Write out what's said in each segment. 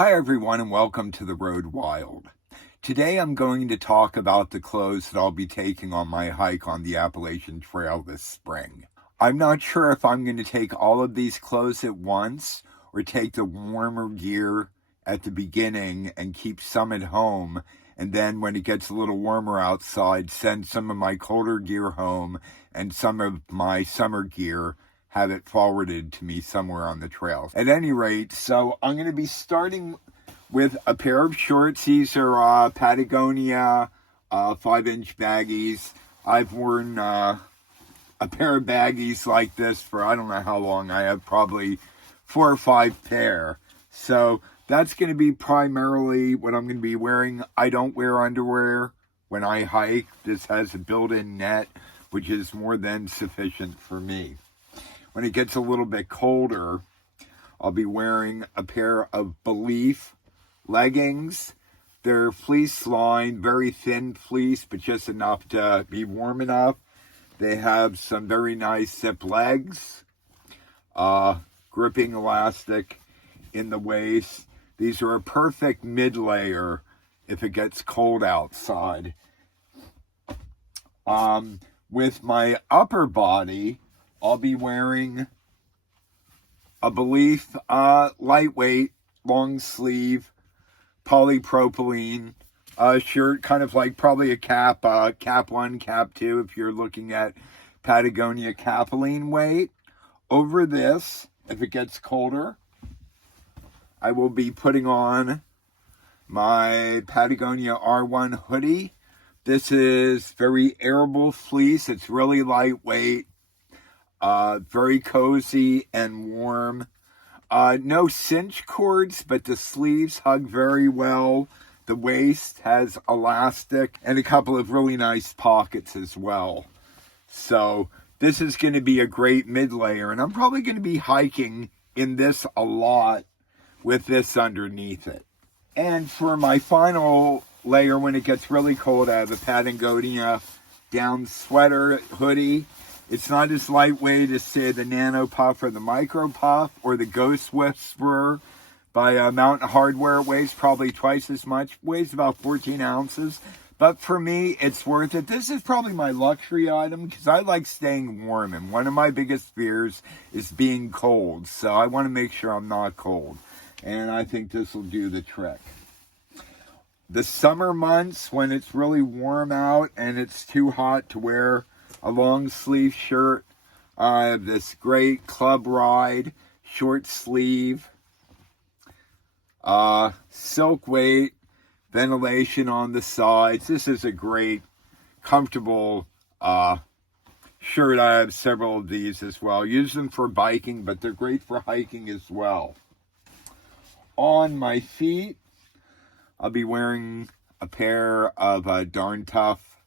Hi everyone and welcome to The Road Wild. Today I'm going to talk about the clothes that I'll be taking on my hike on the Appalachian Trail this spring. I'm not sure if I'm going to take all of these clothes at once or take the warmer gear at the beginning and keep some at home, and then when it gets a little warmer outside, send some of my colder gear home and some of my summer gear, have it forwarded to me somewhere on the trail. At any rate, so I'm going to be starting with a pair of shorts. These are Patagonia 5-inch baggies. I've worn a pair of baggies like this for I don't know how long. I have probably 4 or 5 pair. So that's going to be primarily what I'm going to be wearing. I don't wear underwear when I hike. This has a built-in net, which is more than sufficient for me. When it gets a little bit colder, I'll be wearing a pair of Belief leggings. They're fleece lined, very thin fleece, but just enough to be warm enough. They have some very nice zip legs, gripping elastic in the waist. These are a perfect mid-layer if it gets cold outside. With my upper body, I'll be wearing a Belief lightweight, long sleeve, polypropylene shirt, kind of like probably a cap 1, cap 2, if you're looking at Patagonia capilene weight. Over this, if it gets colder, I will be putting on my Patagonia R1 hoodie. This is very airable fleece. It's really lightweight. Very cozy and warm. No cinch cords, but the sleeves hug very well. The waist has elastic and a couple of really nice pockets as well. So this is going to be a great mid-layer, and I'm probably going to be hiking in this a lot with this underneath it. And for my final layer, when it gets really cold, I have a Patagonia down sweater hoodie. It's not as lightweight as, say, the Nano Puff or the Micro Puff or the Ghost Whisperer by Mountain Hardwear. It weighs probably twice as much. Weighs about 14 ounces. But for me, it's worth it. This is probably my luxury item because I like staying warm. And one of my biggest fears is being cold. So I want to make sure I'm not cold. And I think this will do the trick. The summer months, when it's really warm out and it's too hot to wear a long sleeve shirt, I have this great Club Ride short sleeve, silk weight, ventilation on the sides. This is a great, comfortable shirt. I have several of these as well. Use them for biking, but they're great for hiking as well. On my feet, I'll be wearing a pair of Darn Tough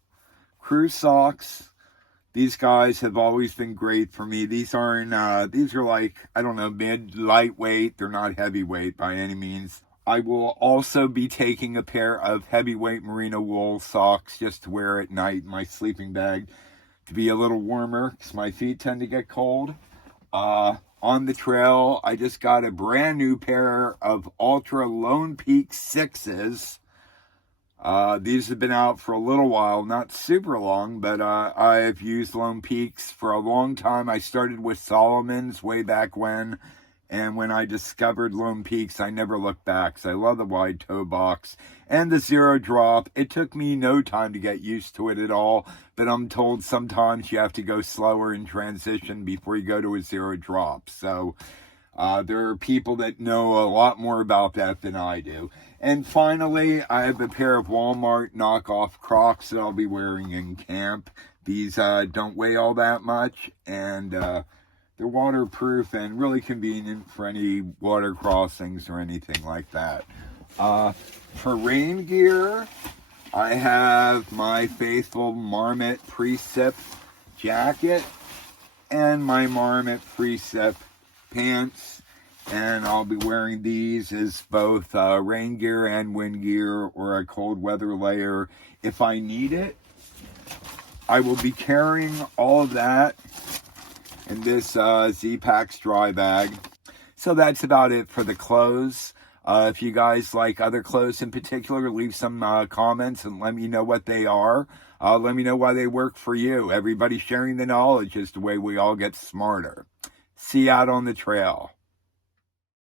crew socks. These guys have always been great for me. These aren't, these are like, I don't know, lightweight. They're not heavyweight by any means. I will also be taking a pair of heavyweight merino wool socks just to wear at night in my sleeping bag to be a little warmer because my feet tend to get cold. On the trail, I just got a brand new pair of Ultra Lone Peak 6s. These have been out for a little while, not super long, but I've used Lone Peaks for a long time. I started with Solomon's way back when, and when I discovered Lone Peaks, I never looked back. So I love the wide toe box and the zero drop. It took me no time to get used to it at all, but I'm told sometimes you have to go slower in transition before you go to a zero drop. So there are people that know a lot more about that than I do. And finally, I have a pair of Walmart knockoff Crocs that I'll be wearing in camp. These don't weigh all that much, and they're waterproof and really convenient for any water crossings or anything like that. For rain gear, I have my faithful Marmot Precip jacket and my Marmot Precip pants. And I'll be wearing these as both rain gear and wind gear or a cold weather layer if I need it. I will be carrying all of that in this Z-Packs dry bag. So that's about it for the clothes. If you guys like other clothes in particular, leave some comments and let me know what they are. Let me know why they work for you. Everybody sharing the knowledge is the way we all get smarter. See you out on the trail.